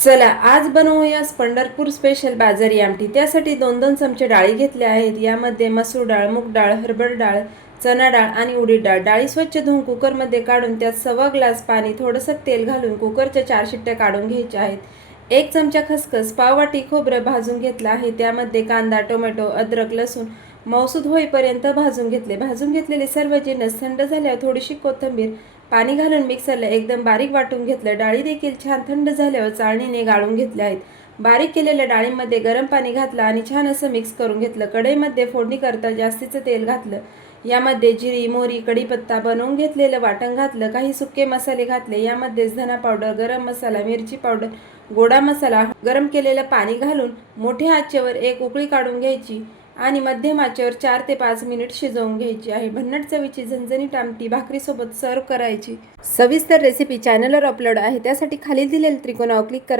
चला आज बनवूया पंढरपूर स्पेशल बाजारी आमटी। त्यासाठी 2-2 चमचे डाळी घेतल्या आहेत। यामध्ये मसूर डाळ, मूग डाळ, हरभरा डाळ, चना डाळ आणि उडीद डाळ। डाळी स्वच्छ धुवून कुकरमध्ये काढून त्यात 1.25 ग्लास पाणी, थोडंसं तेल घालून कुकरच्या 4 शिट्ट्या काढून घ्यायच्या आहेत। 1 चमचा खसखस, पाव वाटी खोबरं भाजून घेतलं आहे। त्यामध्ये कांदा, टोमॅटो, अद्रक, लसूण मौसूद होईपर्यंत भाजून घेतले। भाजून घेतलेले सर्व जिन्नस थंड झाल्यावर थोडीशी कोथिंबीर पाणी घालून मिक्सरला एकदम बारीक वाटून घेतलं। डाळी देखील छान थंड झाल्यावर चाळणीने गाळून घेतल्या आहेत। बारीक केलेल्या डाळीमध्ये गरम पाणी घातलं आणि छान असं मिक्स करून घेतलं। कढईमध्ये फोडणी करता जास्तीचं तेल घातलं। यामध्ये जिरी, मोहरी, कढीपत्ता, बनवून घेतलेलं वाटण घातलं। काही सुके मसाले घातले। यामध्ये धना पावडर, गरम मसाला, मिरची पावडर, गोडा मसाला, गरम केलेलं पाणी घालून मोठ्या आचेवर एक उकळी काढून घ्यायची आणि मध्यम आचेवर 4 ते 5 मिनिट शिजवून घ्यायची आहे। भन्नाट चवीची झणझणीत आमटी भाकरीसोबत सर्व करायची। सविस्तर रेसिपी चॅनलवर अपलोड आहे, त्यासाठी खाली दिलेल्या त्रिकोणावर क्लिक करा।